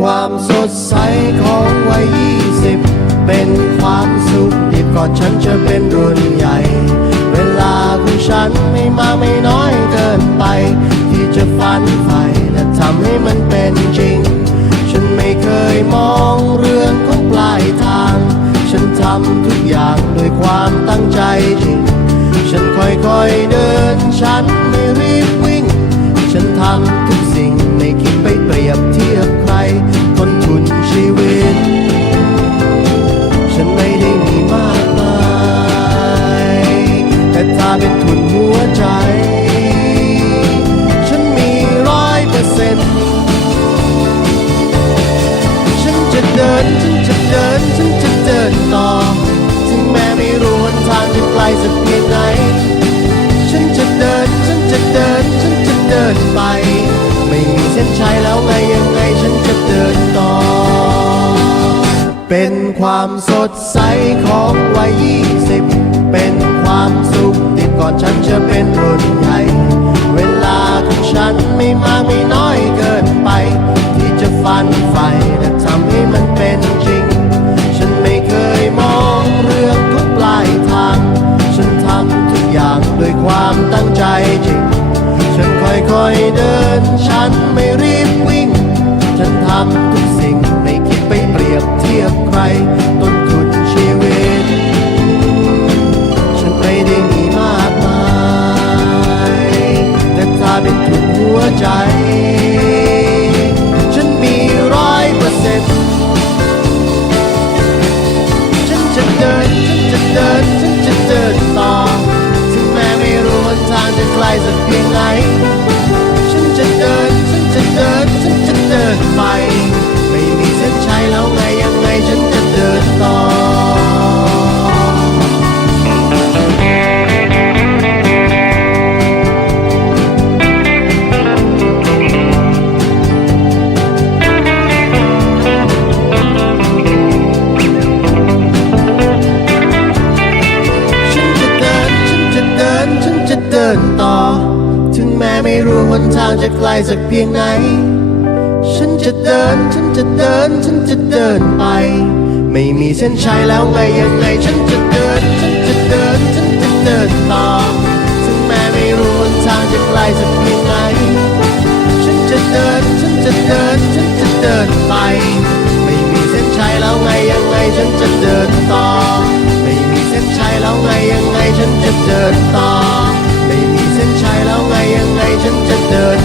ความสดใสของวัยยี่สิบเป็นความสุขที่ก่อนฉันจะเป็นรุ่นใหญ่ เวลาของฉันไม่มากไม่น้อยเกินไป ที่จะฝันใฝ่และทำให้มันเป็นจริง ฉันไม่เคยมองเรื่องของปลายทาง ฉันทำทุกอย่างด้วยความตั้งใจจริง ฉันค่อยๆเดินฉันไม่รีบวิ่ง ฉันทำทุก ลสักเพียงไหน ฉันจะเดิน ฉันจะเดิน ฉันจะเดินไป ไม่มีเส้นชัยแล้วไงยังไงฉันจะเดินต่อ เป็นความสดใสของวัยยี่สิบ เป็นความสุขที่ก่อนฉันจะเป็น เดิน ฉันไม่รีบวิ่ง ฉันทำทุกสิ่งไม่คิดไปเปรียบเทียบใคร ต้นทุนชีวิต ฉันไม่ได้มีมากมาย แต่ถ้าเป็นทุนหัวใจ ฉันมีร้อยเปอร์เซ็นต์ฉันจะเดิน ฉันจะเดิน ฉันจะเดินต่อ ถึงแม้ไม่รู้ว่าทางจะไกลสักเพียงไหนฉัน ไม่รู้หนทางจะไกลสักเพียงไหน ฉันจะเดิน ฉันจะเดิน ฉันจะเดินไป ไม่มีเส้นชัยแล้วไงยังไง ฉันจะเดิน ฉันจะเดิน ฉันจะเดินต่อ ถึงแม้ไม่รู้หนทางจะไกลสักเพียงไหน ฉันจะเดิน ฉันจะเดิน ฉันจะเดินไป ไม่มีเส้นชัยแล้วไงยังไง ฉันจะเดินต่อ ไม่มีเส้นชัยแล้วไงยังไง ฉันจะเดินต่อ the